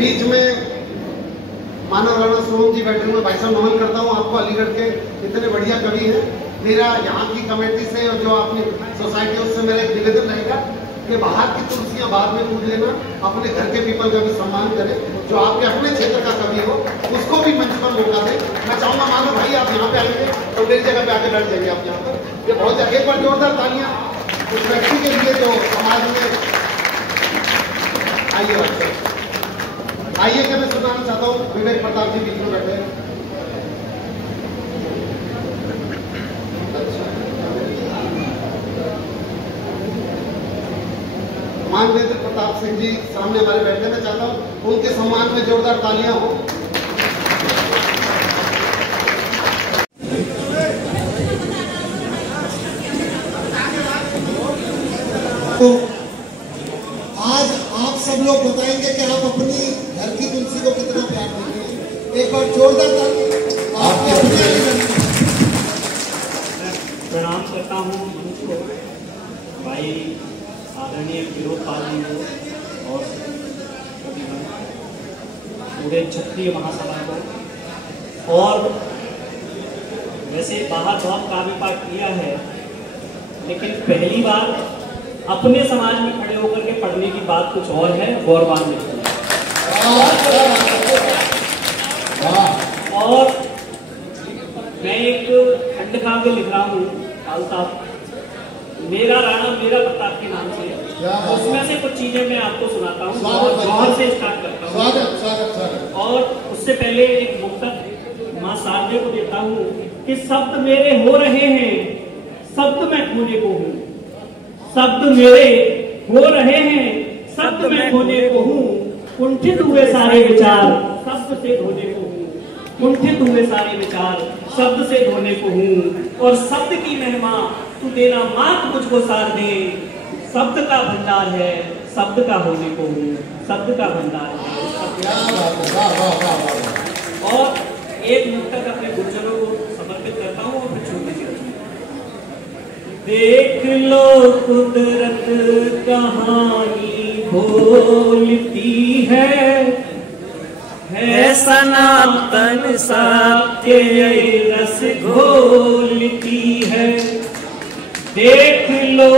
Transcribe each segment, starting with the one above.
बीच में मानव राणा सोहम जी बैठे हुए, भाई साहब नमन करता हूँ आपको, अलीगढ़ के इतने बढ़िया कवि हैं। मेरा यहाँ की कमेटी से और जो अपनी सोसाइटी उससे मेरा एक निवेदन रहेगा कि बाहर की तुलसियां बाद में पूज लेना, अपने घर के पीपल का भी सम्मान करें। जो आपके अपने क्षेत्र का कवि हो उसको भी मंच पर मौका दें। मैं चाहूंगा मानो भाई आप यहाँ पे आएंगे तो मेरी जगह पे आके बैठ जाएंगे आप यहाँ पर। ये बहुत एक बार जोरदार तालियां उस व्यक्ति के लिए जो समाज में आइए कि मैं सुनाना चाहता हूँ। विवेक प्रताप जी बीच में बैठे हैं। मानवेंद्र प्रताप सिंह जी सामने हमारे बैठे, मैं चाहता हूँ उनके सम्मान में जोरदार तालियां हो। तो आज आप सब लोग बताएंगे कि आप अपनी घर की तुलसी को कितना प्यार देते हैं। एक बार जोरदार ताली आपके अपने। प्रणाम करता हूँ मंच को, भाई आदरणीय विनोद पाल जी को और पूरे क्षत्रिय महासभा को। और वैसे बाहर बहुत काव्य पाठ किया है, लेकिन पहली बार अपने समाज में खड़े होकर के पढ़ने की बात कुछ और है, गौरवान्वित है। और मैं एक खंड काव्य लिख रहा हूँ खालसा मेरा राणा मेरा प्रताप के नाम से, उसमें से कुछ चीजें मैं आपको सुनाता हूँ। जौहर से स्टार्ट करता हूँ। और उससे पहले एक मुक्तक माँ शारदे को देता हूँ कि शब्द मेरे हो रहे हैं, शब्द मैं खोने को हूँ। शब्द मेरे हो रहे हैं, शब्द मैं खोने को हूँ। कुंठित हुए सारे विचार, शब्द से धोने को हूँ। कुंठित हुए सारे विचार, शब्द से धोने को हूँ। और शब्द की महिमा तू देना मात मुझको सार दे। शब्द का भंडार है, शब्द का होने को हूँ। शब्द का भंडार है। और एक मुक्तक अपने गुरुजनों को समर्पित करता हूँ और फिर छोटी सी रचना। देख लो कुदरत कहानी बोलती है सनातन सत्य रस घोलती है। देख लो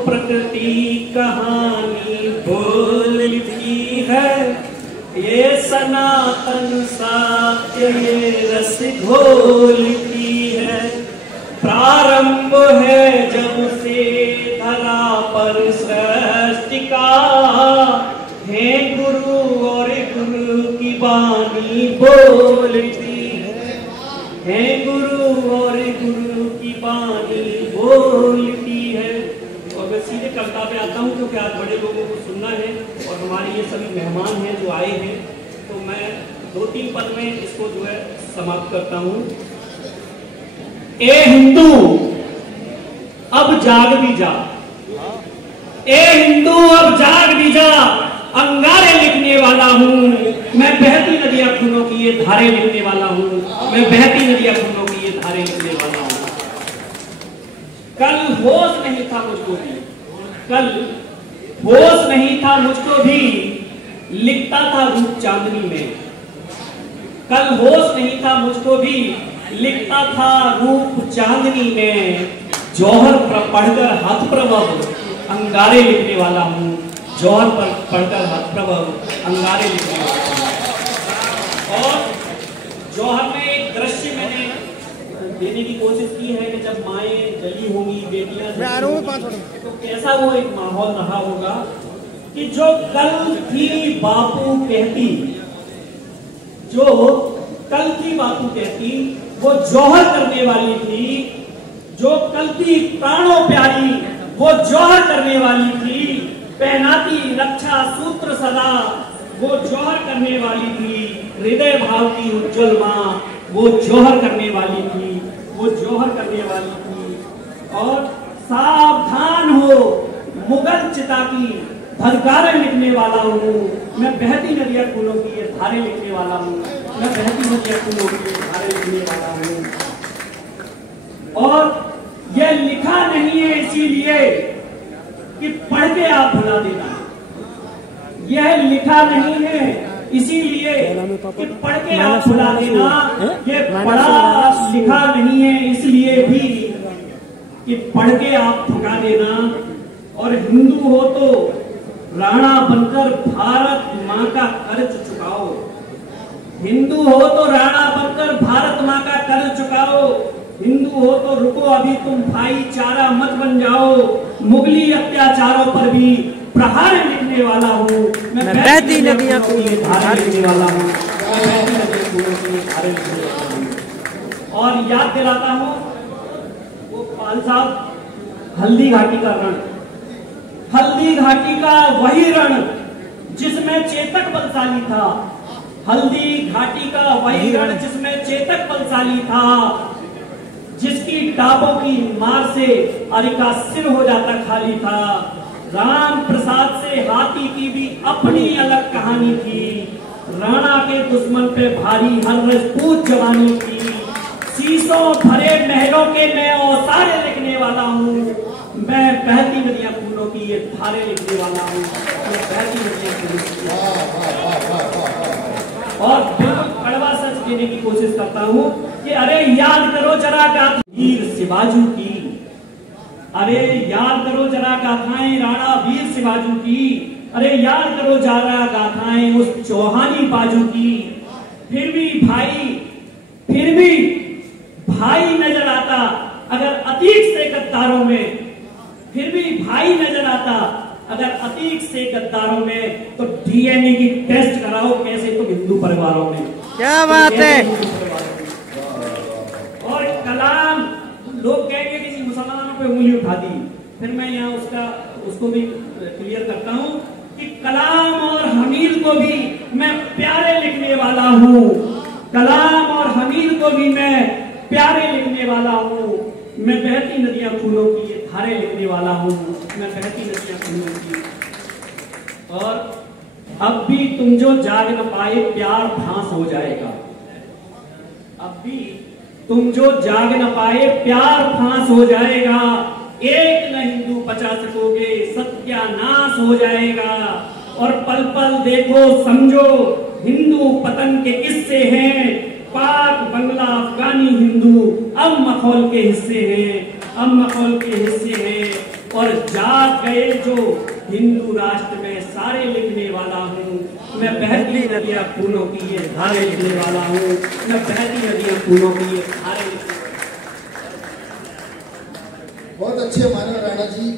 प्रकृति कहानी बोलती है, ये सनातन सत्य रस घोलती है। प्रारंभ है जब से धरा पर सृष्टि का, है गुरु और गुरु की वाणी बोलती है गुरु और गुरु की वाणी बोलती है। और मैं सीधे कविता पे आता हूँ क्योंकि आज बड़े लोगों को सुनना है और हमारे ये सभी मेहमान हैं जो आए हैं, तो मैं 2-3 पद में इसको जो है समाप्त करता हूँ। ए हिंदू अब जाग भी जा, ए हिंदू अब जाग भी जा। अंगारे लिखने वाला हूँ मैं, बहती नदियां खूनों की ये धारे लिखने वाला हूँ मैं, बहती नदियां खूनों की ये धारे लिखने वाला हूँ। कल होश नहीं था मुझको भी, कल होश नहीं था मुझको भी, लिखता था रूप चांदनी में। कल होश नहीं था मुझको भी, लिखता था रूप चांदनी में। जौहर पढ़कर हतप्रभव अंगारे लिखने वाला हूँ, जौहर पर पढ़कर हतप्रभव अंगारे लिखने वाला हूँ। और जौहर में एक दृश्य मैंने देने की कोशिश की है कि जब माएँ जली होंगी, बेटियां जली होंगी, तो कैसा वो एक माहौल रहा होगा कि जो कल थी बापू कहती, जो कल थी बापू कहती वो जौहर करने वाली थी। जो कल थी प्राणों प्यारी वो जौहर करने वाली थी। पहनाती रक्षा सूत्र सदा वो जौहर करने वाली थी। हृदय भाव की उज्जवल माँ वो जौहर करने वाली थी, वो जौहर करने वाली थी। और सावधान हो मुगल चिता की धनकारे लिखने वाला हूँ मैं, बहती नदियां खूनों की ये धारे लिखने वाला हूँ मैं, बहती नदियां खूनों की ये धारे लिखने वाला हूँ। और यह लिखा नहीं है इसीलिए कि पढ़ के आप भुला देना, यह लिखा नहीं है इसीलिए कि पढ़ के आप भुला देना, ये पढ़ा लिखा नहीं है इसलिए भी कि पढ़ के आप भगा देना। और हिंदू हो तो राणा बनकर भारत माँ का कर्ज चुकाओ, हिंदू हो तो राणा बनकर भारत माँ का कर्ज चुकाओ, हिंदू हो तो रुको अभी तुम भाईचारा मत बन जाओ। मुगली अत्याचारों पर भी प्रहार लिखने वाला हूँ मैं, बहती नदियां को ये धारा लिखने वाला हूँ, और याद दिलाता हूँ वो पाल साहब हल्दी घाटी का रण, हल्दी घाटी का वही रण जिसमें चेतक बलशाली था, हल्दी घाटी का वही रण जिसमें चेतक बलशाली था, जिसकी टापों की मार से अरि का सिर हो जाता खाली था। राम प्रसाद से हाथी की भी अपनी अलग कहानी थी, राणा के दुश्मन पे भारी हर राजपूत जवानी थी। शीशों भरे महलों के मैं औसारे लिखने वाला हूँ, मैं बहती नदियां फूलों की ये धारे लिखने वाला हूँ, मैं बहती नदियां फूलों की। और बिल्कुल कड़वा सच देने की कोशिश करता हूँ कि अरे याद करो जरा गाथा वीर शिवाजी की, अरे याद करो जरा गाथाएं राणा वीर शिवाजी की, अरे याद करो जरा गाथाएं उस चौहानी बाजू की। फिर भी भाई नजर आता अगर अतीत से गद्दारों में, फिर भी भाई नजर आता अगर अतीत से गद्दारों में, तो डीएनए की टेस्ट कराओ कैसे तुम हिंदू परिवारों में। क्या बात है। और कलाम लोग कहेंगे किसी मुसलमानों पे उंगली उठा दी, फिर मैं यहाँ उसको भी क्लियर करता हूँ कि कलाम और हमीर को भी मैं प्यारे लिखने वाला हूँ, कलाम और हमीर को भी मैं प्यारे लिखने वाला हूँ, मैं बहती नदियां फूलों की ये धारे लिखने वाला हूँ, मैं बहती नदियां फूलों की। और अब भी तुम जो जाग न पाए प्यार फांस हो जाएगा, अब भी तुम जो जाग न पाए प्यार फांस हो जाएगा, एक न हिंदू बचा सकोगे सत्यानाश हो जाएगा। और पल पल देखो समझो हिंदू पतन के किस्से हैं, पाक बंगला अफगानी हिंदू अब मखौल के हिस्से हैं, अब मखौल के हिस्से हैं। और जाग गए जो हिंदू राष्ट्र में सारे लिखने वाला हूँ, मैं बहती नदियां फूलों की ये धारे लिखने वाला हूँ, मैं बहती नदियां फूलों की ये धारे लिखने। बहुत अच्छे मानव राणा जी।